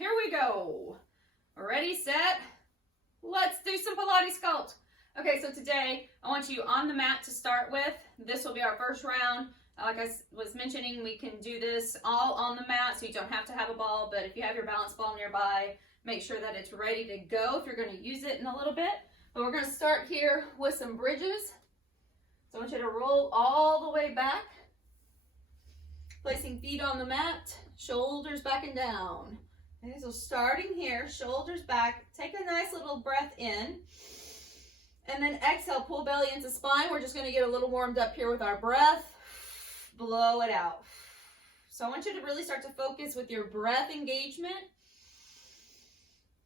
here we go. Ready, set, let's do some Pilates sculpt. Okay, so today I want you on the mat to start with. This will be our first round. Like I was mentioning, we can do this all on the mat, so you don't have to have a ball, but if you have your balance ball nearby, make sure that it's ready to go if you're going to use it in a little bit. But we're going to start here with some bridges. So I want you to roll all the way back, placing feet on the mat, shoulders back and down. Okay, so starting here, shoulders back, take a nice little breath in, and then exhale, pull belly into spine. We're just going to get a little warmed up here with our breath. Blow it out. So I want you to really start to focus with your breath engagement.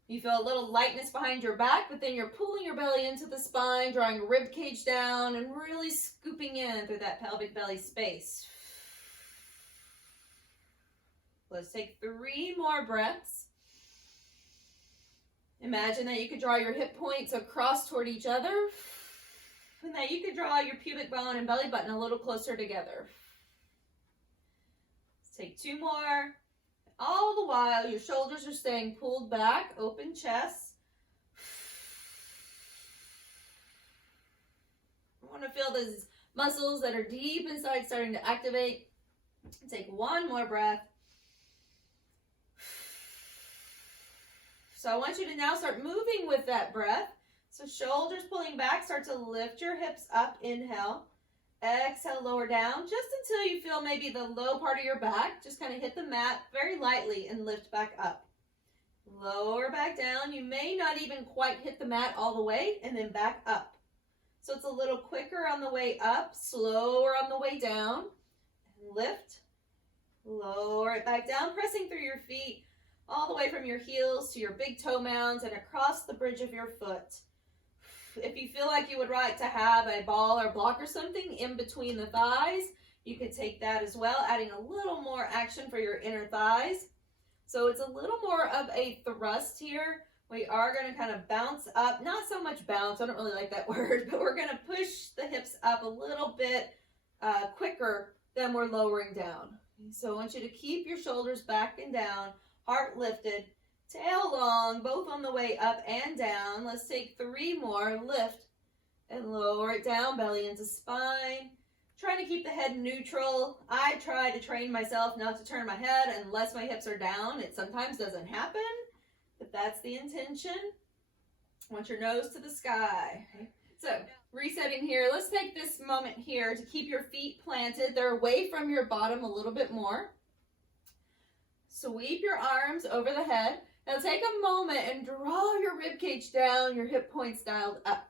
You feel a little lightness behind your back, but then you're pulling your belly into the spine, drawing your rib cage down, and really scooping in through that pelvic belly space. Let's take 3 more breaths. Imagine that you could draw your hip points across toward each other, and that you could draw your pubic bone and belly button a little closer together. Let's take 2 more. All the while, your shoulders are staying pulled back, open chest. I want to feel those muscles that are deep inside starting to activate. Take 1 more breath. So I want you to now start moving with that breath. So shoulders pulling back, start to lift your hips up, inhale. Exhale, lower down, just until you feel maybe the low part of your back. Just kind of hit the mat very lightly and lift back up. Lower back down. You may not even quite hit the mat all the way, and then back up. So it's a little quicker on the way up, slower on the way down. And lift, lower it back down, pressing through your feet all the way from your heels to your big toe mounds and across the bridge of your foot. If you feel like you would like to have a ball or block or something in between the thighs, you could take that as well, adding a little more action for your inner thighs. So it's a little more of a thrust here. We are going to kind of bounce up, not so much bounce, I don't really like that word, but we're going to push the hips up a little bit quicker than we're lowering down. So I want you to keep your shoulders back and down, heart lifted, tail long, both on the way up and down. Let's take 3 more. Lift and lower it down, belly into spine. Trying to keep the head neutral. I try to train myself not to turn my head unless my hips are down. It sometimes doesn't happen, but that's the intention. I want your nose to the sky. So resetting here. Let's take this moment here to keep your feet planted. They're away from your bottom a little bit more. Sweep your arms over the head. Now take a moment and draw your rib cage down, your hip points dialed up.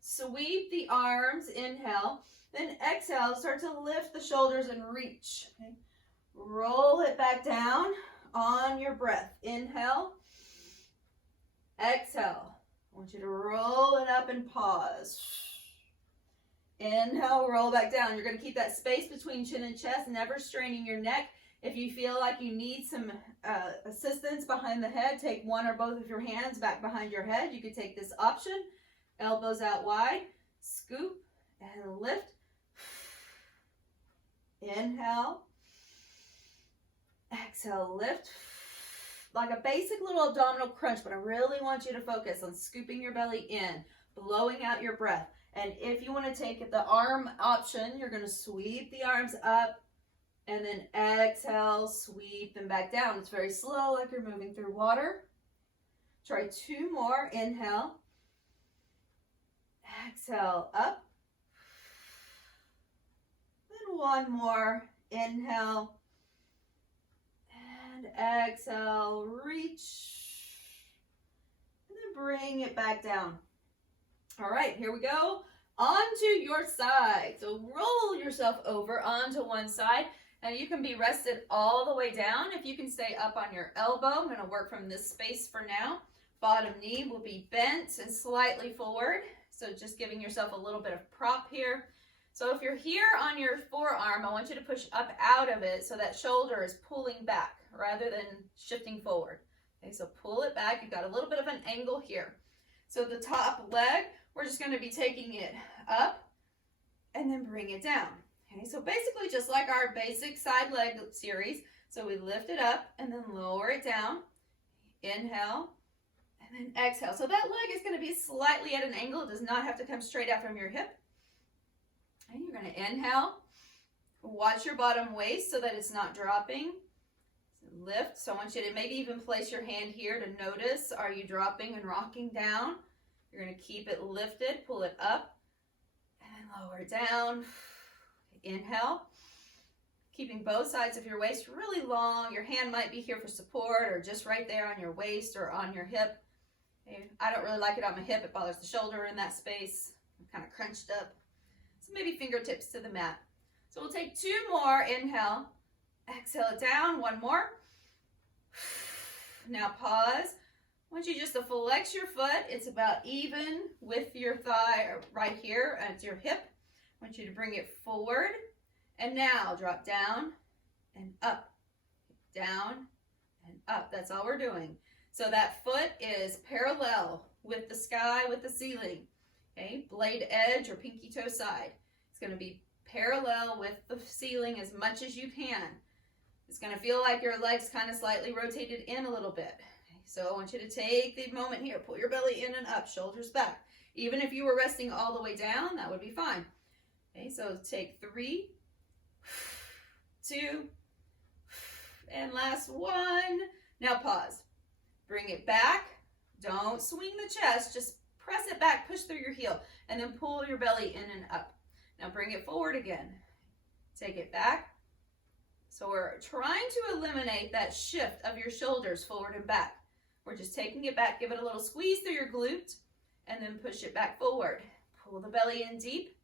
Sweep the arms, inhale. Then exhale, start to lift the shoulders and reach. Okay. Roll it back down on your breath. Inhale. Exhale. I want you to roll it up and pause. Inhale, roll back down. You're going to keep that space between chin and chest, never straining your neck. If you feel like you need some assistance behind the head, take 1 or both of your hands back behind your head. You could take this option. Elbows out wide. Scoop and lift. Inhale. Exhale, lift. Like a basic little abdominal crunch, but I really want you to focus on scooping your belly in, blowing out your breath. And if you want to take the arm option, you're going to sweep the arms up, and then exhale, sweep them back down. It's very slow, like you're moving through water. Try 2 more. Inhale. Exhale, up. Then 1 more. Inhale. And exhale, reach. And then bring it back down. All right, here we go. Onto your side. So roll yourself over onto one side. And you can be rested all the way down. If you can stay up on your elbow, I'm going to work from this space for now. Bottom knee will be bent and slightly forward. So just giving yourself a little bit of prop here. So if you're here on your forearm, I want you to push up out of it so that shoulder is pulling back rather than shifting forward. Okay, so pull it back. You've got a little bit of an angle here. So the top leg, we're just going to be taking it up and then bring it down. Okay, so basically just like our basic side leg series, So we lift it up and then lower it down. Inhale and then exhale. So that leg is going to be slightly at an angle. It does not have to come straight out from your hip. And you're going to inhale. Watch your bottom waist so that it's not dropping. Lift. So I want you to maybe even place your hand here to notice, are you dropping and rocking down? You're going to keep it lifted, pull it up, and then lower it down. Inhale. Keeping both sides of your waist really long. Your hand might be here for support or just right there on your waist or on your hip. I don't really like it on my hip. It bothers the shoulder in that space. I'm kind of crunched up. So maybe fingertips to the mat. So we'll take 2 more. Inhale. Exhale it down. 1 more. Now pause. I want you just to flex your foot. It's about even with your thigh right here at your hip. I want you to bring it forward. And now drop down and up, down and up. That's all we're doing. So that foot is parallel with the sky, with the ceiling. Okay, blade edge or pinky toe side. It's going to be parallel with the ceiling as much as you can. It's going to feel like your legs kind of slightly rotated in a little bit. So I want you to take the moment here. Pull your belly in and up, shoulders back. Even if you were resting all the way down, that would be fine. Okay, so take 3, 2, and last 1. Now pause. Bring it back. Don't swing the chest. Just press it back, push through your heel, and then pull your belly in and up. Now bring it forward again. Take it back. So we're trying to eliminate that shift of your shoulders forward and back. We're just taking it back. Give it a little squeeze through your glute, and then push it back forward. Pull the belly in deep.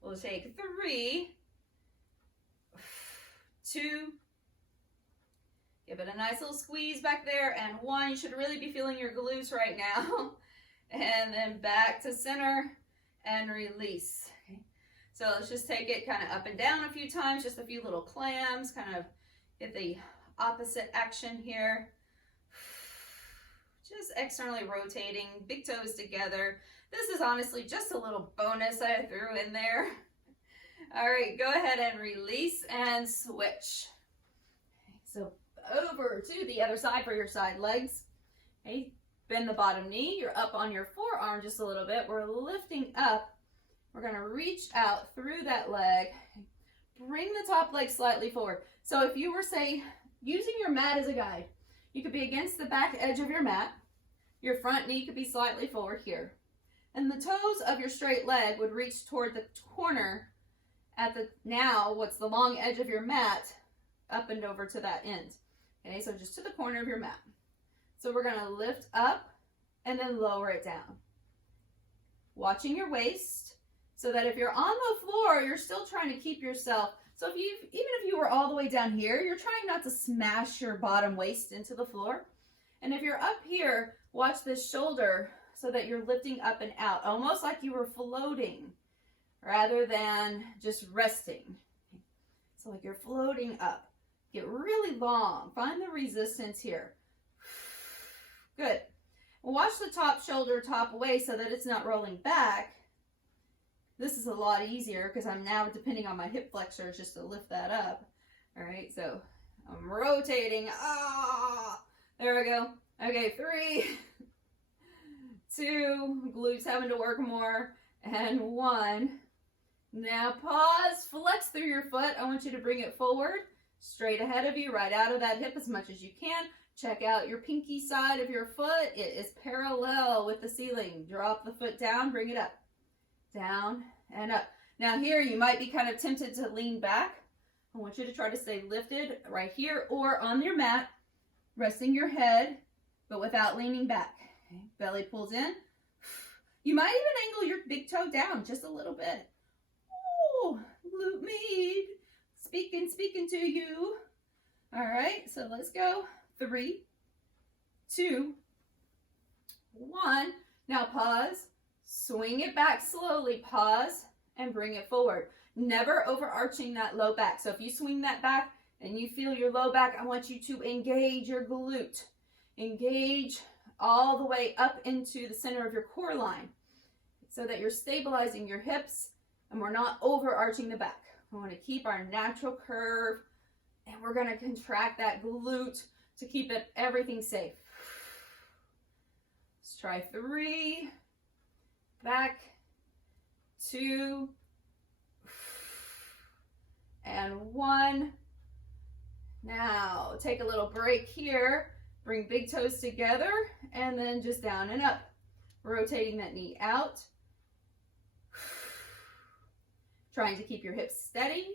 We'll take 3, 2, give it a nice little squeeze back there, and 1. You should really be feeling your glutes right now. And then back to center and release. Okay. So let's just take it kind of up and down a few times, just a few little clams, kind of get the opposite action here. Just externally rotating, big toes together. This is honestly just a little bonus I threw in there. All right, go ahead and release and switch. Okay, so over to the other side for your side legs. Okay, bend the bottom knee. You're up on your forearm just a little bit. We're lifting up. We're going to reach out through that leg. Bring the top leg slightly forward. So if you were, say, using your mat as a guide, you could be against the back edge of your mat. Your front knee could be slightly forward here. And the toes of your straight leg would reach toward the corner at the, now what's the long edge of your mat, up and over to that end. Okay, so just to the corner of your mat. So we're going to lift up and then lower it down. Watching your waist so that if you're on the floor, you're still trying to keep yourself. So even if you were all the way down here, you're trying not to smash your bottom waist into the floor. And if you're up here, watch this shoulder so that you're lifting up and out, almost like you were floating rather than just resting. So like you're floating up. Get really long. Find the resistance here. Good. Watch the top shoulder, top waist so that it's not rolling back. This is a lot easier because I'm now depending on my hip flexors just to lift that up. All right, so I'm rotating. There we go. Okay, 3, 2, glutes having to work more, and 1. Now pause, flex through your foot. I want you to bring it forward, straight ahead of you, right out of that hip as much as you can. Check out your pinky side of your foot. It is parallel with the ceiling. Drop the foot down, bring it up, down and up. Now here you might be kind of tempted to lean back. I want you to try to stay lifted right here or on your mat, resting your head, but without leaning back. Okay. Belly pulls in. You might even angle your big toe down just a little bit. Oh, glute med. Speaking to you. All right, so let's go. 3, 2, 1. Now pause. Swing it back slowly. Pause and bring it forward. Never overarching that low back. So if you swing that back and you feel your low back, I want you to engage your glute. Engage all the way up into the center of your core line so that you're stabilizing your hips and we're not overarching the back. We want to keep our natural curve, and we're going to contract that glute to keep everything safe. Let's try 3, back, 2, and 1. Now, take a little break here. Bring big toes together, and then just down and up. Rotating that knee out. Trying to keep your hips steady.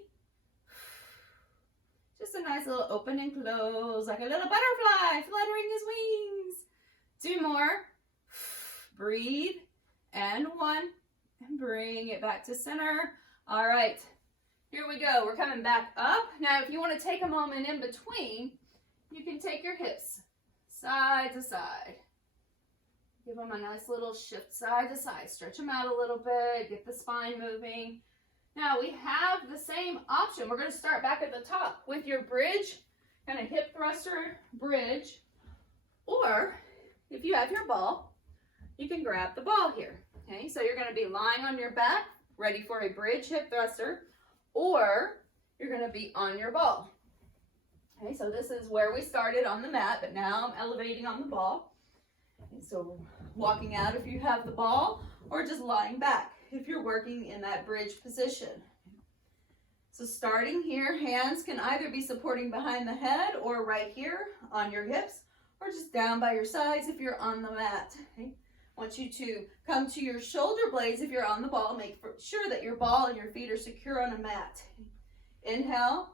Just a nice little open and close, like a little butterfly fluttering his wings. 2 more. Breathe. And 1. And bring it back to center. All right. Here we go. We're coming back up. Now, if you want to take a moment in between, you can take your hips side to side. Give them a nice little shift side to side. Stretch them out a little bit. Get the spine moving. Now we have the same option. We're going to start back at the top with your bridge, kind of hip thruster bridge. Or if you have your ball, you can grab the ball here. Okay, so you're going to be lying on your back, ready for a bridge hip thruster, or you're going to be on your ball. Okay, so this is where we started on the mat, but now I'm elevating on the ball. Okay, so walking out if you have the ball, or just lying back if you're working in that bridge position. So starting here, hands can either be supporting behind the head or right here on your hips, or just down by your sides if you're on the mat. Okay? I want you to come to your shoulder blades if you're on the ball. Make sure that your ball and your feet are secure on a mat. Inhale,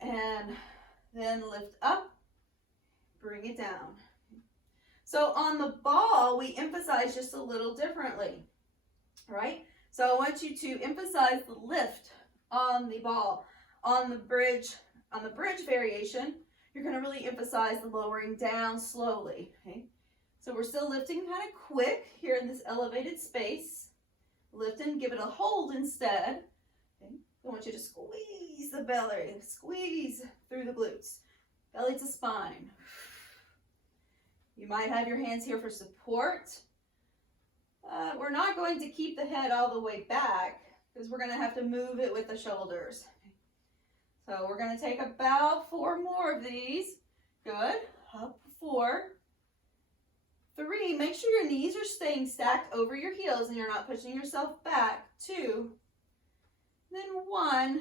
and then lift up, bring it down. So on the ball, we emphasize just a little differently, right? So I want you to emphasize the lift on the ball. On the bridge variation, you're going to really emphasize the lowering down slowly, okay? So we're still lifting kind of quick here in this elevated space. Lift and give it a hold instead. Okay? I want you to squeeze the belly, squeeze through the glutes, belly to spine. You might have your hands here for support. We're not going to keep the head all the way back because we're going to have to move it with the shoulders. So we're going to take about 4 more of these. Good. Up 4. 3. Make sure your knees are staying stacked over your heels and you're not pushing yourself back. 2. Then 1.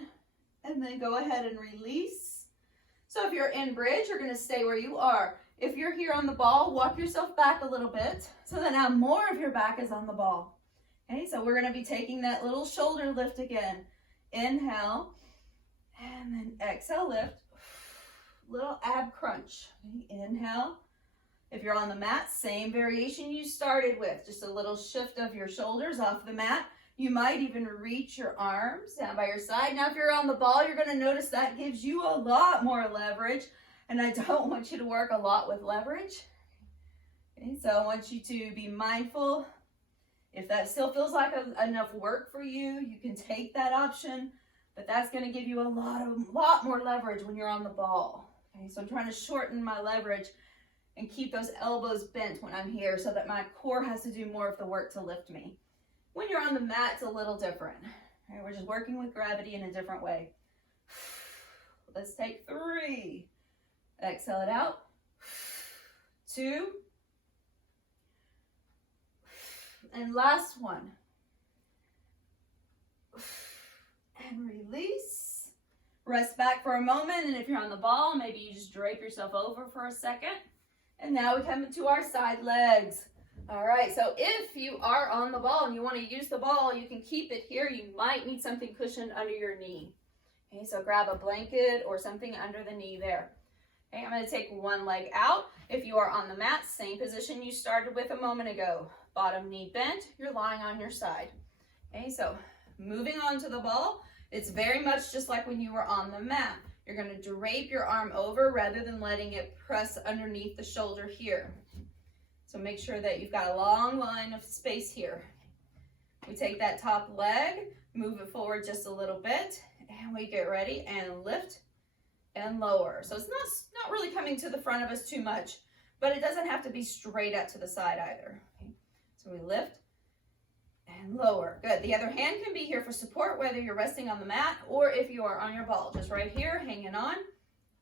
And then go ahead and release. So if you're in bridge, you're going to stay where you are. If you're here on the ball, walk yourself back a little bit so that now more of your back is on the ball. Okay, so we're going to be taking that little shoulder lift again. Inhale, and then exhale, lift. Little ab crunch. Okay, inhale. If you're on the mat, same variation you started with. Just a little shift of your shoulders off the mat. You might even reach your arms down by your side. Now, if you're on the ball, you're going to notice that gives you a lot more leverage. And I don't want you to work a lot with leverage. Okay, so I want you to be mindful. If that still feels like enough work for you, you can take that option, but that's going to give you a lot more leverage when you're on the ball. Okay, so I'm trying to shorten my leverage and keep those elbows bent when I'm here so that my core has to do more of the work to lift me. When you're on the mat, it's a little different. Okay, we're just working with gravity in a different way. Let's take 3. Exhale it out. 2. And last one. And release. Rest back for a moment, and if you're on the ball, maybe you just drape yourself over for a second. And now we come into our side legs. All right, so if you are on the ball and you want to use the ball, you can keep it here. You might need something cushioned under your knee. Okay, so grab a blanket or something under the knee there. Okay, I'm going to take one leg out. If you are on the mat, same position you started with a moment ago. Bottom knee bent, you're lying on your side. Okay, so moving on to the ball, it's very much just like when you were on the mat. You're going to drape your arm over rather than letting it press underneath the shoulder here. So make sure that you've got a long line of space here. We take that top leg, move it forward just a little bit, and we get ready and lift and lower. So it's not really coming to the front of us too much, but it doesn't have to be straight out to the side either. Okay. So we lift and lower. Good. The other hand can be here for support, whether you're resting on the mat or if you are on your ball, just right here, hanging on.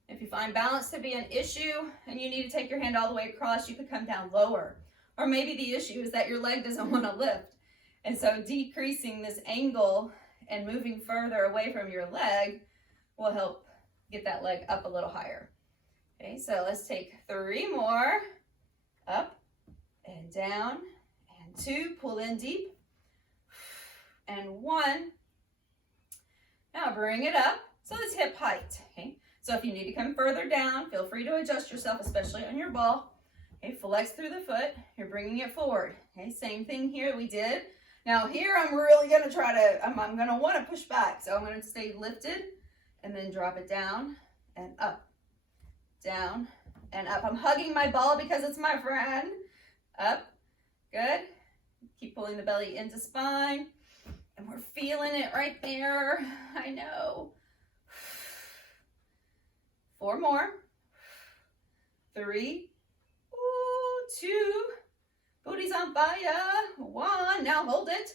If you find balance to be an issue and you need to take your hand all the way across, you could come down lower. Or maybe the issue is that your leg doesn't want to lift. And so decreasing this angle and moving further away from your leg will help get that leg up a little higher. Okay, so let's take 3 more. Up and down and 2. Pull in deep. And 1. Now bring it up. So it's hip height. Okay. So if you need to come further down, feel free to adjust yourself, especially on your ball. Okay, flex through the foot. You're bringing it forward. Okay, same thing here we did. Now here I'm really going to try to, I'm going to want to push back. So I'm going to stay lifted and then drop it down and up, down and up. I'm hugging my ball because it's my friend. Up, good. Keep pulling the belly into spine. And we're feeling it right there. I know. 4 more. 3. 2. Booty's on fire. 1. Now hold it.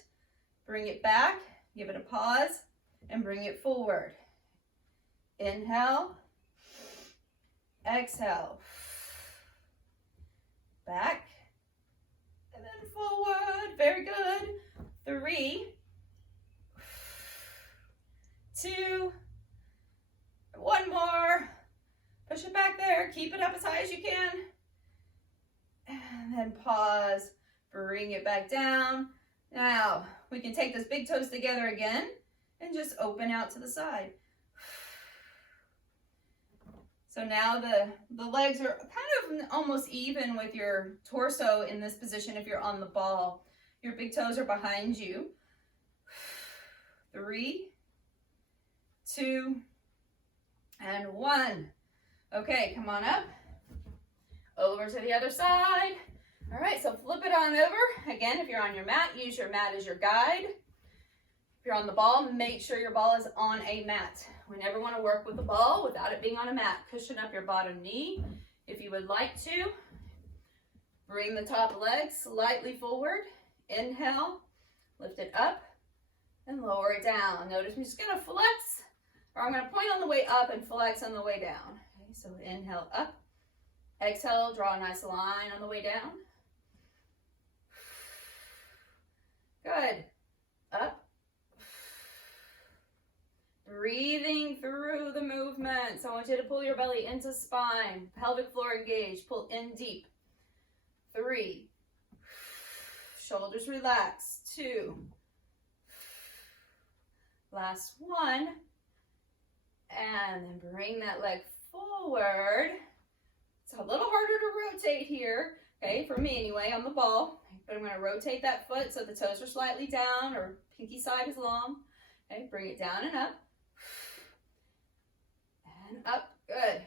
Bring it back. Give it a pause. And bring it forward. Inhale. Exhale. Back. And then forward. Very good. 3. 2. 1 more. Push it back there. Keep it up as high as you can. And then pause. Bring it back down. Now, we can take those big toes together again and just open out to the side. So now the legs are kind of almost even with your torso in this position if you're on the ball. Your big toes are behind you. 3, 2, and 1. Okay, come on up. Over to the other side. All right, so flip it on over. Again, if you're on your mat, use your mat as your guide. If you're on the ball, make sure your ball is on a mat. We never want to work with the ball without it being on a mat. Cushion up your bottom knee if you would like to. Bring the top leg slightly forward. Inhale, lift it up, and lower it down. Notice I'm just going to flex, or I'm going to point on the way up and flex on the way down. Okay, so inhale up. Exhale, draw a nice line on the way down. Good. Up. Breathing through the movement. So I want you to pull your belly into spine. Pelvic floor engaged. Pull in deep. 3. Shoulders relax. 2. Last 1. And then bring that leg forward. It's a little harder to rotate here, okay, for me anyway, on the ball. But I'm going to rotate that foot so the toes are slightly down or pinky side is long. Okay, bring it down and up. And up, good.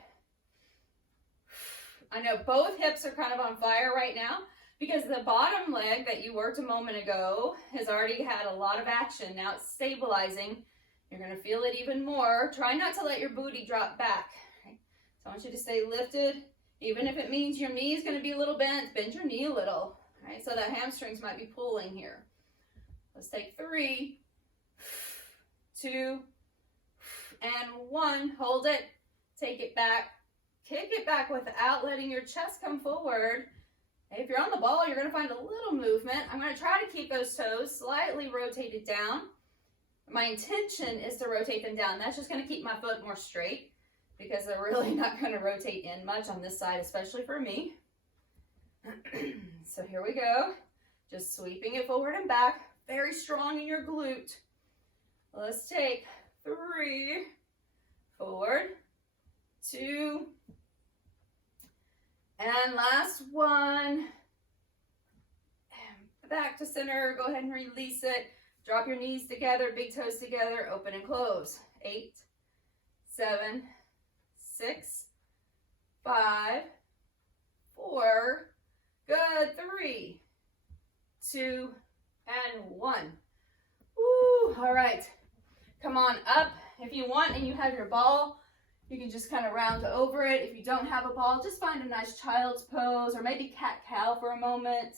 I know both hips are kind of on fire right now because the bottom leg that you worked a moment ago has already had a lot of action. Now it's stabilizing. You're going to feel it even more. Try not to let your booty drop back. Okay? So I want you to stay lifted. Even if it means your knee is going to be a little bent, bend your knee a little. All right, so that hamstrings might be pulling here. Let's take 3, 2, and 1. Hold it. Take it back. Kick it back without letting your chest come forward. Okay, if you're on the ball, you're going to find a little movement. I'm going to try to keep those toes slightly rotated down. My intention is to rotate them down. That's just going to keep my foot more straight, because they're really not going to rotate in much on this side, especially for me. So here we go. Just sweeping it forward and back. Very strong in your glute. Let's take 3, forward, 2, and last 1. And back to center. Go ahead and release it. Drop your knees together, big toes together, open and close. 8, 7, 6, 5, 4, good, 3, 2, and 1. Woo, all right, come on up. If you want and you have your ball, you can just kind of round over it. If you don't have a ball, just find a nice child's pose or maybe cat-cow for a moment.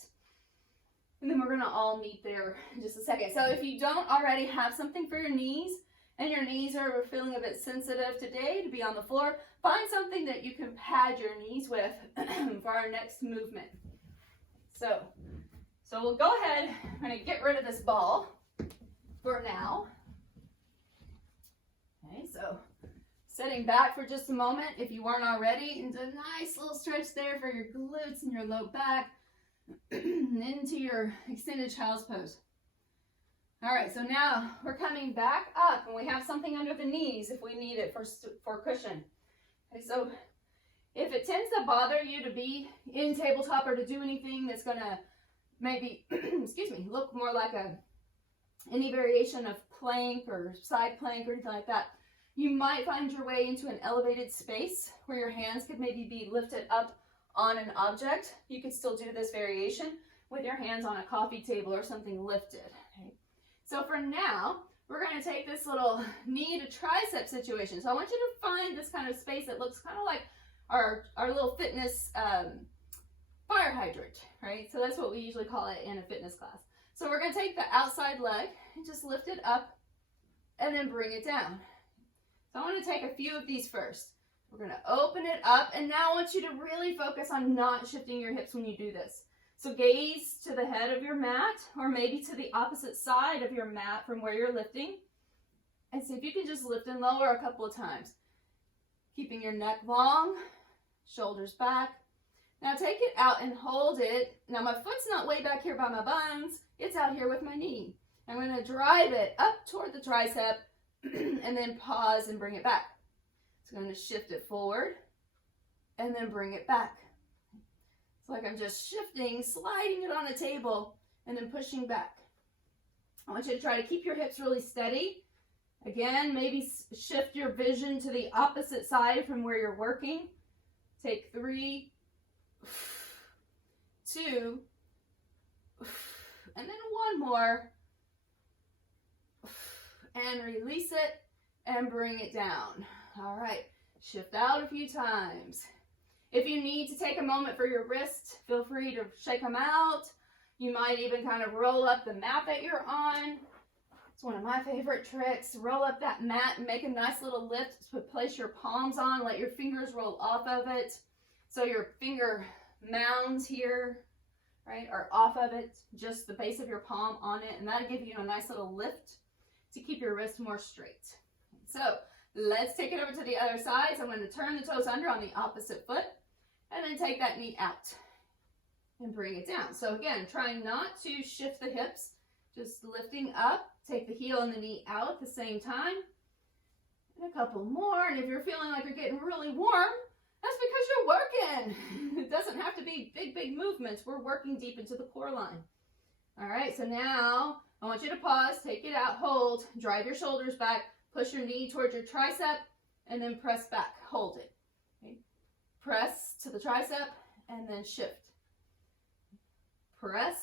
And then we're gonna all meet there in just a second. So if you don't already have something for your knees, and your knees are feeling a bit sensitive today to be on the floor, find something that you can pad your knees with for our next movement. So we'll go ahead, I'm gonna get rid of this ball for now. Okay, so sitting back for just a moment, if you weren't already, and a nice little stretch there for your glutes and your low back, into your extended child's pose. All right, so now we're coming back up, and we have something under the knees if we need it for cushion. Okay, so if it tends to bother you to be in tabletop or to do anything that's gonna maybe, excuse me, look more like any variation of plank or side plank or anything like that, you might find your way into an elevated space where your hands could maybe be lifted up on an object. You could still do this variation with your hands on a coffee table or something lifted. Okay? So for now, we're going to take this little knee to tricep situation. So I want you to find this kind of space that looks kind of like our little fitness fire hydrant, right? So that's what we usually call it in a fitness class. So we're going to take the outside leg and just lift it up and then bring it down. So I want to take a few of these first. We're going to open it up, and now I want you to really focus on not shifting your hips when you do this. So gaze to the head of your mat, or maybe to the opposite side of your mat from where you're lifting, and see if you can just lift and lower a couple of times. Keeping your neck long, shoulders back. Now take it out and hold it. Now my foot's not way back here by my buns, it's out here with my knee. I'm going to drive it up toward the tricep, and then pause and bring it back. So I'm going to shift it forward, and then bring it back. It's like I'm just shifting, sliding it on a table, and then pushing back. I want you to try to keep your hips really steady. Again, maybe shift your vision to the opposite side from where you're working. Take 3, 2, and then 1 more. And release it and bring it down. All right, shift out a few times. If you need to take a moment for your wrists, feel free to shake them out. You might even kind of roll up the mat that you're on. It's one of my favorite tricks. Roll up that mat and make a nice little lift. Place your palms on, let your fingers roll off of it. So your finger mounds here, right, are off of it, just the base of your palm on it, and that'll give you a nice little lift to keep your wrist more straight. So let's take it over to the other side. So I'm going to turn the toes under on the opposite foot, and then take that knee out and bring it down. So again, trying not to shift the hips, just lifting up, take the heel and the knee out at the same time. And a couple more. And if you're feeling like you're getting really warm, that's because you're working. It doesn't have to be big movements. We're working deep into the core line. All right, so now I want you to pause, take it out, hold, drive your shoulders back, push your knee towards your tricep, and then press back, hold it. Okay. Press to the tricep, and then shift. Press,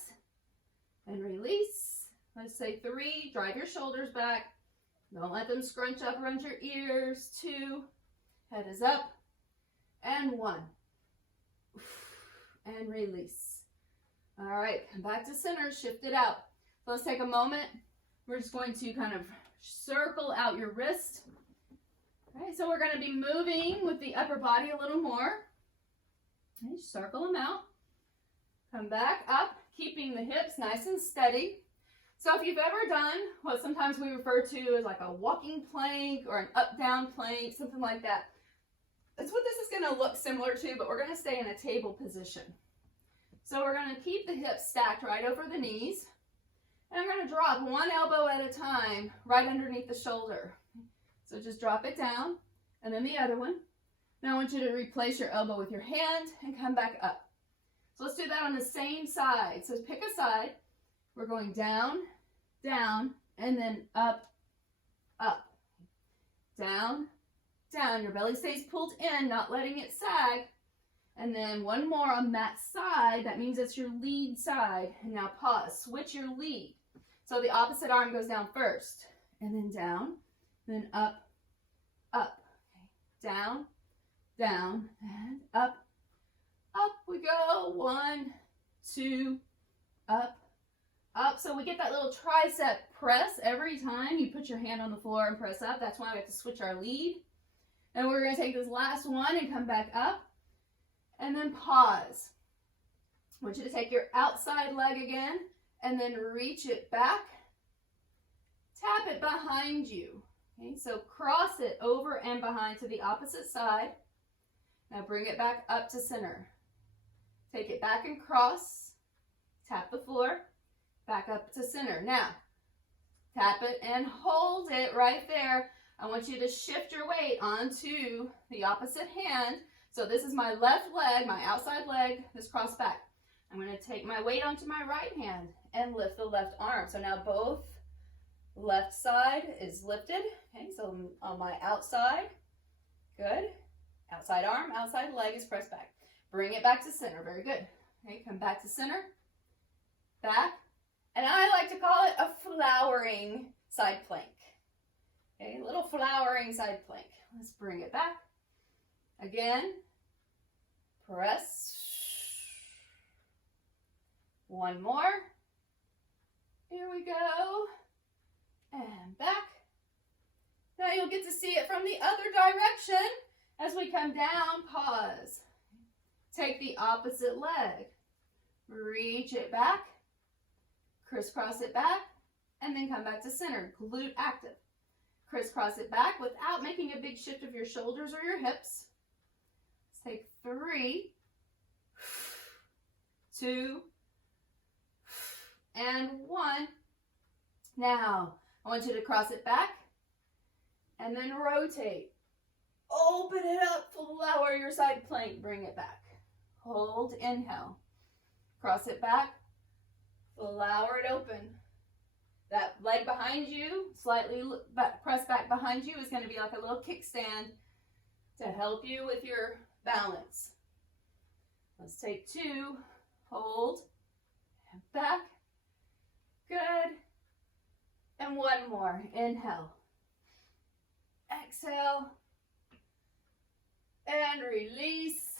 and release. Let's say 3, drive your shoulders back. Don't let them scrunch up around your ears. 2, head is up, and 1. And release. All right, come back to center, shift it out. So let's take a moment. We're just going to kind of circle out your wrist. Okay, so we're going to be moving with the upper body a little more. Okay, circle them out. Come back up, keeping the hips nice and steady. So if you've ever done what sometimes we refer to as like a walking plank or an up-down plank, something like that, that's what this is going to look similar to, but we're going to stay in a table position. So we're going to keep the hips stacked right over the knees. And I'm going to drop one elbow at a time right underneath the shoulder. So just drop it down, and then the other one. Now I want you to replace your elbow with your hand and come back up. So let's do that on the same side. So pick a side. We're going down, down, and then up, up. Down, down. Your belly stays pulled in, not letting it sag. And then one more on that side. That means it's your lead side. And now pause. Switch your lead. So the opposite arm goes down first. And then down. Then up, up. Okay. Down, down, and up. Up we go. 1, 2, up, up. So we get that little tricep press every time you put your hand on the floor and press up. That's why we have to switch our lead. And we're going to take this last one and come back up. And then pause. I want you to take your outside leg again and then reach it back. Tap it behind you. Okay, so cross it over and behind to the opposite side. Now bring it back up to center. Take it back and cross. Tap the floor. Back up to center. Now, tap it and hold it right there. I want you to shift your weight onto the opposite hand. So this is my left leg, my outside leg, this cross back. I'm going to take my weight onto my right hand and lift the left arm. So now both left side is lifted. Okay, so on my outside, good. Outside arm, outside leg is pressed back. Bring it back to center, very good. Okay, come back to center, back. And I like to call it a flowering side plank. Okay, a little flowering side plank. Let's bring it back. Again, press. One more. Here we go. And back. Now you'll get to see it from the other direction. As we come down, pause. Take the opposite leg. Reach it back. Crisscross it back. And then come back to center. Glute active. Crisscross it back without making a big shift of your shoulders or your hips. Let's take 3, 2, and 1. Now, I want you to cross it back and then rotate. Open it up, flower your side plank, bring it back. Hold, inhale. Cross it back, flower it open. That leg behind you, slightly press back behind you, is going to be like a little kickstand to help you with your balance. Let's take 2, hold, and back. Good. And one more. Inhale. Exhale. And release.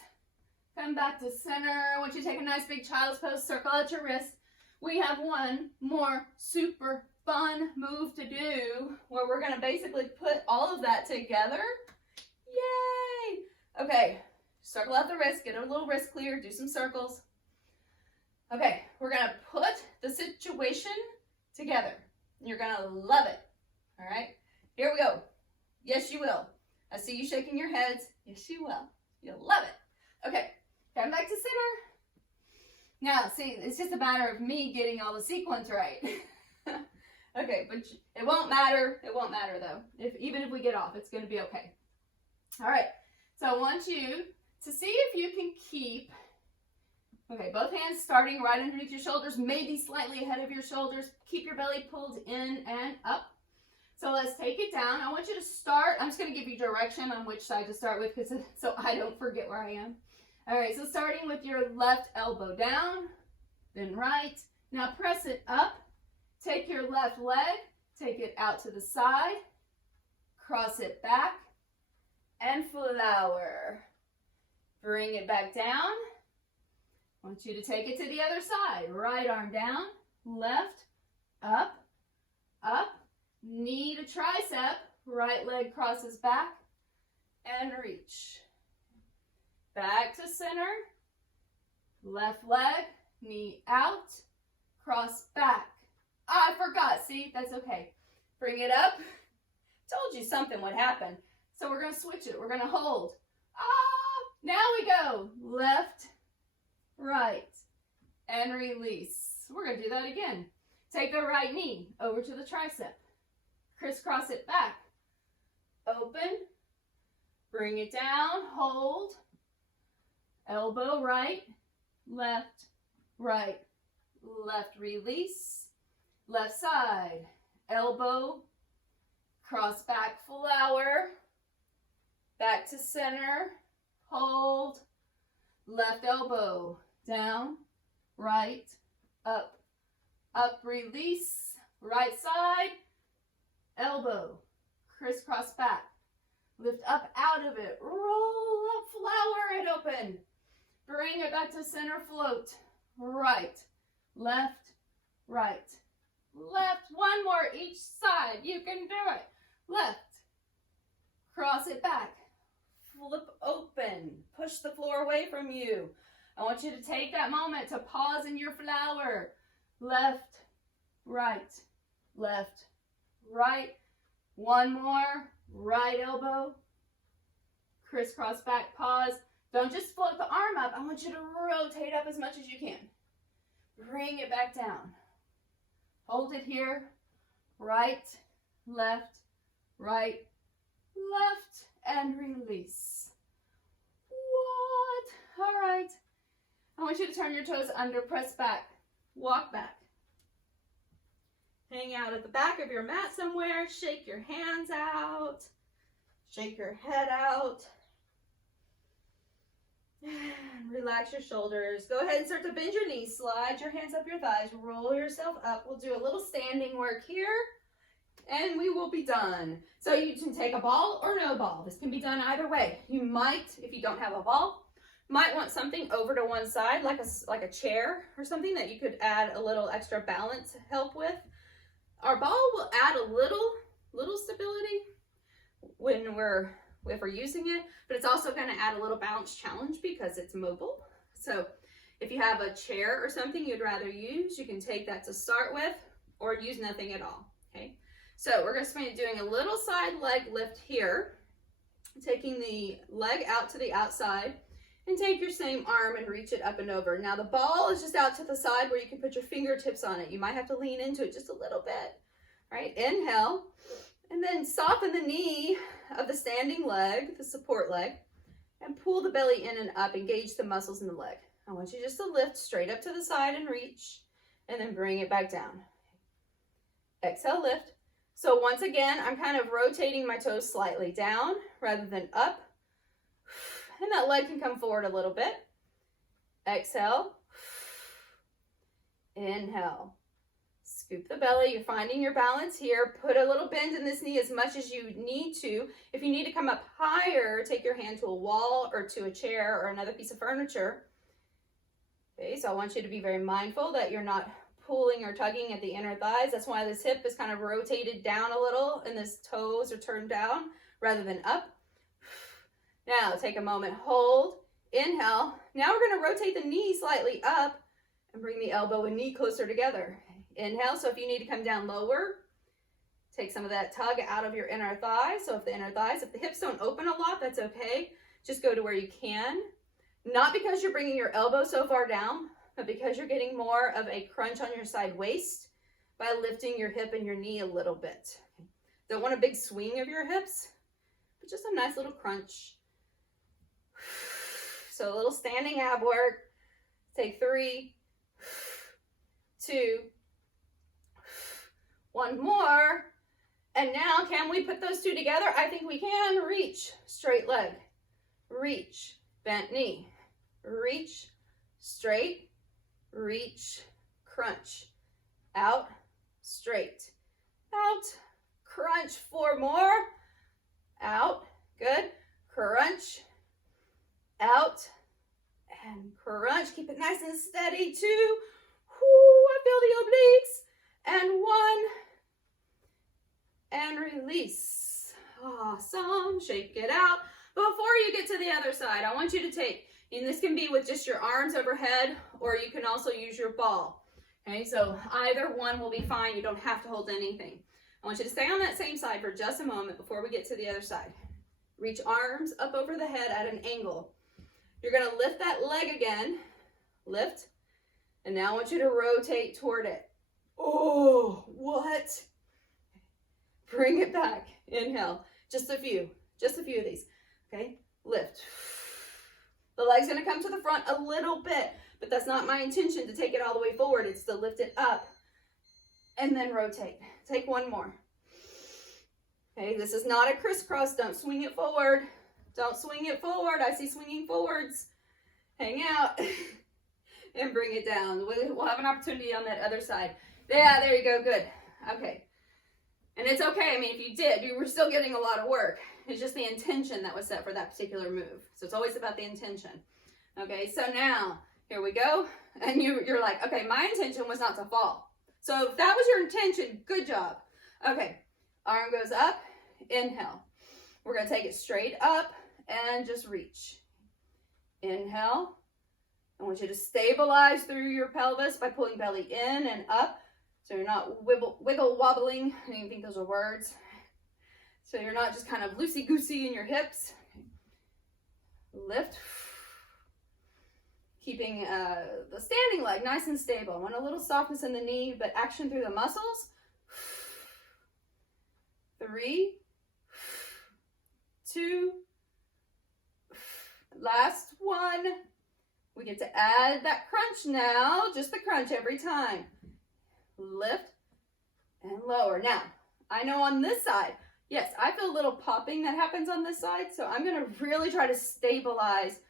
Come back to center. I want you to take a nice big child's pose. Circle out your wrist. We have one more super fun move to do where we're going to basically put all of that together. Yay! Okay. Circle out the wrist. Get a little wrist clear. Do some circles. Okay. We're going to put the situation together. You're going to love it. All right. Here we go. Yes, you will. I see you shaking your heads. Yes, you will. You'll love it. Okay. Come back to center. Now, see, it's just a matter of me getting all the sequence right. Okay, but it won't matter. It won't matter, though. Even if we get off, it's going to be okay. All right. So I want you to see if you can keep, okay, both hands starting right underneath your shoulders, maybe slightly ahead of your shoulders. Keep your belly pulled in and up. So let's take it down. I want you to start. I'm just going to give you direction on which side to start with so I don't forget where I am. All right, so starting with your left elbow down, then right. Now press it up. Take your left leg, take it out to the side, cross it back, and flower. Bring it back down. I want you to take it to the other side. Right arm down, left, up, up. Knee to tricep, right leg crosses back, and reach. Back to center, left leg, knee out, cross back. I forgot, see, that's okay. Bring it up. Told you something would happen. So we're going to switch it. We're going to hold. Now we go. Left, right, and release. We're going to do that again. Take the right knee over to the tricep. Crisscross it back. Open. Bring it down. Hold. Elbow right, left, release. Left side. Elbow. Cross back, flower. Back to center. Hold. Left elbow. Down. Right. Up. Up, release. Right side. Elbow, crisscross back, lift up out of it, roll up, flower it open, bring it back to center, float, right, left, right, left. One more each side. You can do it. Left, cross it back, flip open, push the floor away from you. I want you to take that moment to pause in your flower. Left, right, left, right. One more, right elbow, crisscross back, pause. Don't just float the arm up. I want you to rotate up as much as you can. Bring it back down. Hold it here. Right, left, right, left, and release. What? All right. I want you to turn your toes under, press back, walk back. Hang out at the back of your mat somewhere. Shake your hands out. Shake your head out. Relax your shoulders. Go ahead and start to bend your knees. Slide your hands up your thighs. Roll yourself up. We'll do a little standing work here, and we will be done. So you can take a ball or no ball. This can be done either way. You might, if you don't have a ball, might want something over to one side, like a chair or something that you could add a little extra balance help with. Our ball will add a little stability if we're using it, but it's also going to add a little balance challenge because it's mobile. So if you have a chair or something you'd rather use, you can take that to start with or use nothing at all, okay? So we're going to be doing a little side leg lift here, taking the leg out to the outside, and take your same arm and reach it up and over. Now the ball is just out to the side where you can put your fingertips on it. You might have to lean into it just a little bit, right? Inhale, and then soften the knee of the standing leg, the support leg, and pull the belly in and up, engage the muscles in the leg. I want you just to lift straight up to the side and reach, and then bring it back down. Exhale, lift. So once again, I'm kind of rotating my toes slightly down rather than up. And that leg can come forward a little bit. Exhale. Inhale. Scoop the belly. You're finding your balance here. Put a little bend in this knee as much as you need to. If you need to come up higher, take your hand to a wall or to a chair or another piece of furniture. Okay, so I want you to be very mindful that you're not pulling or tugging at the inner thighs. That's why this hip is kind of rotated down a little and this toes are turned down rather than up. Now take a moment, hold, inhale. Now we're going to rotate the knee slightly up and bring the elbow and knee closer together. Inhale, so if you need to come down lower, take some of that tug out of your inner thigh. So if the hips don't open a lot, that's okay. Just go to where you can. Not because you're bringing your elbow so far down, but because you're getting more of a crunch on your side waist by lifting your hip and your knee a little bit. Don't want a big swing of your hips, but just a nice little crunch. So a little standing ab work. Take 3, 2, 1 more. And now, can we put those two together? I think we can. Reach, straight leg. Reach, bent knee. Reach, straight. Reach, crunch. Out, straight. Out, crunch. 4 more. Out, good. Crunch. Out and crunch. Keep it nice and steady. 2. Whoo, I feel the obliques. And 1. And release. Awesome. Shake it out. Before you get to the other side, I want you to take, and this can be with just your arms overhead, or you can also use your ball. Okay, so either one will be fine. You don't have to hold anything. I want you to stay on that same side for just a moment before we get to the other side. Reach arms up over the head at an angle. You're going to lift that leg again. Lift. And now I want you to rotate toward it. Oh, what? Bring it back. Inhale. Just a few of these. Okay? Lift. The leg's going to come to the front a little bit, but that's not my intention to take it all the way forward. It's to lift it up and then rotate. Take 1 more. Okay, this is not a crisscross. Don't swing it forward. Don't swing it forward. I see swinging forwards. Hang out and bring it down. We'll have an opportunity on that other side. Yeah, there you go. Good. Okay. And it's okay. I mean, if you did, you were still getting a lot of work. It's just the intention that was set for that particular move. So it's always about the intention. Okay, so now, here we go. And you're like, okay, my intention was not to fall. So if that was your intention, good job. Okay, arm goes up, inhale. We're gonna take it straight up and just reach. Inhale. I want you to stabilize through your pelvis by pulling belly in and up. So you're not wiggle wobbling. I didn't think those were words. So you're not just kind of loosey-goosey in your hips. Lift. Keeping the standing leg nice and stable. I want a little softness in the knee, but action through the muscles. 3, 2, last one. We get to add that crunch now, just the crunch every time. Lift and lower. Now, I know on this side, yes, I feel a little popping that happens on this side, so I'm gonna really try to stabilize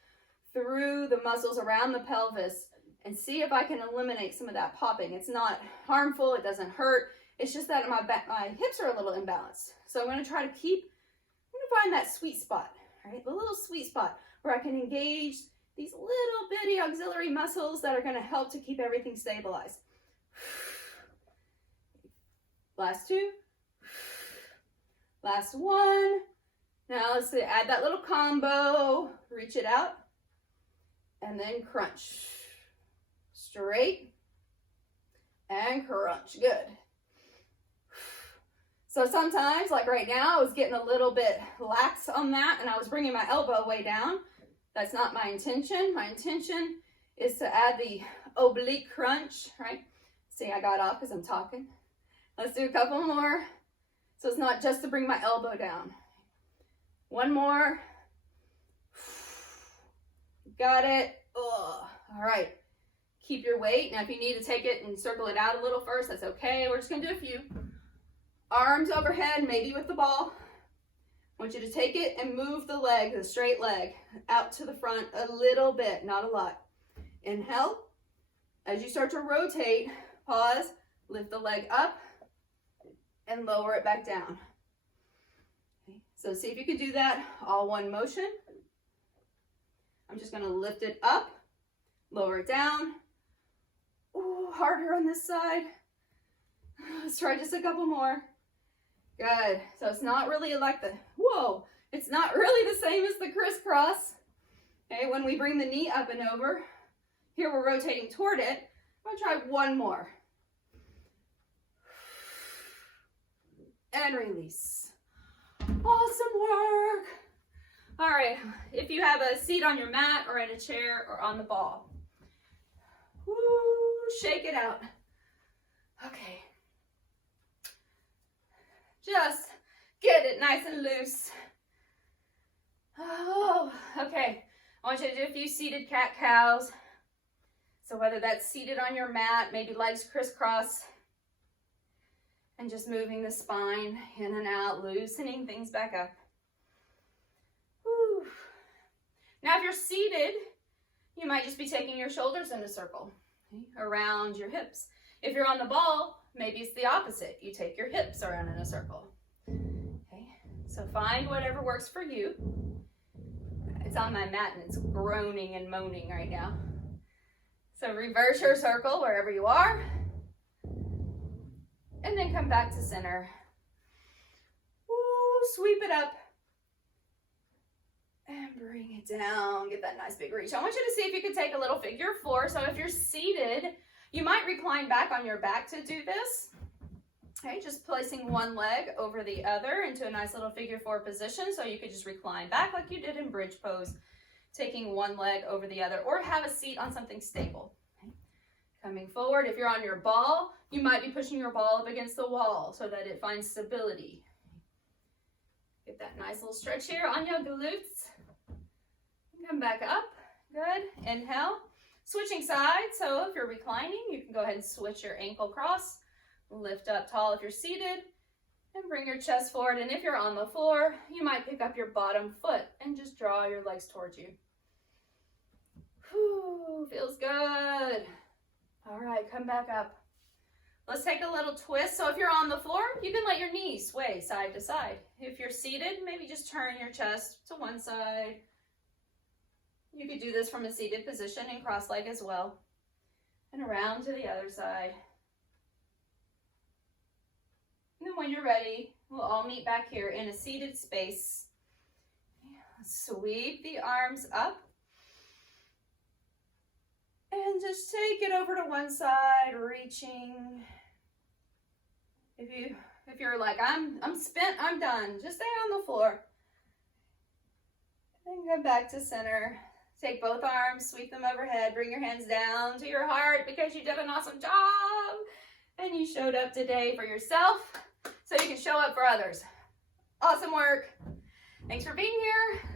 through the muscles around the pelvis and see if I can eliminate some of that popping. It's not harmful, it doesn't hurt, it's just that my hips are a little imbalanced. So I'm gonna try to find that sweet spot, right? The little sweet spot where I can engage these little bitty auxiliary muscles that are gonna help to keep everything stabilized. Last 2. Last 1. Now let's add that little combo. Reach it out. And then crunch. Straight. And crunch. Good. So sometimes, like right now, I was getting a little bit lax on that and I was bringing my elbow way down. That's not my intention. My intention is to add the oblique crunch, right? See, I got off because I'm talking. Let's do a couple more. So it's not just to bring my elbow down. One more. Got it. Oh, all right. Keep your weight. Now, if you need to take it and circle it out a little first, that's okay. We're just going to do a few. Arms overhead, maybe with the ball. I want you to take it and move the leg, the straight leg, out to the front a little bit, not a lot. Inhale. As you start to rotate, pause, lift the leg up, and lower it back down. Okay. So see if you can do that all one motion. I'm just going to lift it up, lower it down. Ooh, harder on this side. Let's try just a couple more. Good. So it's not really like it's not really the same as the crisscross. Okay, when we bring the knee up and over, here we're rotating toward it. I'm going to try one more. And release. Awesome work. All right, if you have a seat on your mat or in a chair or on the ball, woo, shake it out. Okay. Just get it nice and loose. Oh, okay. I want you to do a few seated cat-cows. So whether that's seated on your mat, maybe legs crisscross, and just moving the spine in and out, loosening things back up. Whew. Now, if you're seated, you might just be taking your shoulders in a circle, okay, around your hips. If you're on the ball, maybe it's the opposite. You take your hips around in a circle. Okay, so find whatever works for you. It's on my mat and it's groaning and moaning right now. So reverse your circle wherever you are. And then come back to center. Ooh, sweep it up. And bring it down. Get that nice big reach. I want you to see if you can take a little figure 4. So if you're seated, you might recline back on your back to do this. Okay, just placing one leg over the other into a nice little figure 4 position. So you could just recline back like you did in bridge pose, taking one leg over the other, or have a seat on something stable. Okay. Coming forward, if you're on your ball, you might be pushing your ball up against the wall so that it finds stability. Get that nice little stretch here on your glutes. Come back up. Good. Inhale. Switching sides. So if you're reclining, you can go ahead and switch your ankle cross. Lift up tall if you're seated. And bring your chest forward. And if you're on the floor, you might pick up your bottom foot and just draw your legs towards you. Whew, feels good. All right, come back up. Let's take a little twist. So if you're on the floor, you can let your knees sway side to side. If you're seated, maybe just turn your chest to one side. You could do this from a seated position and cross leg as well. And around to the other side. when you're ready, we'll all meet back here in a seated space. Sweep the arms up. And just take it over to one side, reaching. If you're like, I'm spent, I'm done, just stay on the floor. And come back to center. Take both arms, sweep them overhead, bring your hands down to your heart because you did an awesome job. And you showed up today for yourself so you can show up for others. Awesome work. Thanks for being here.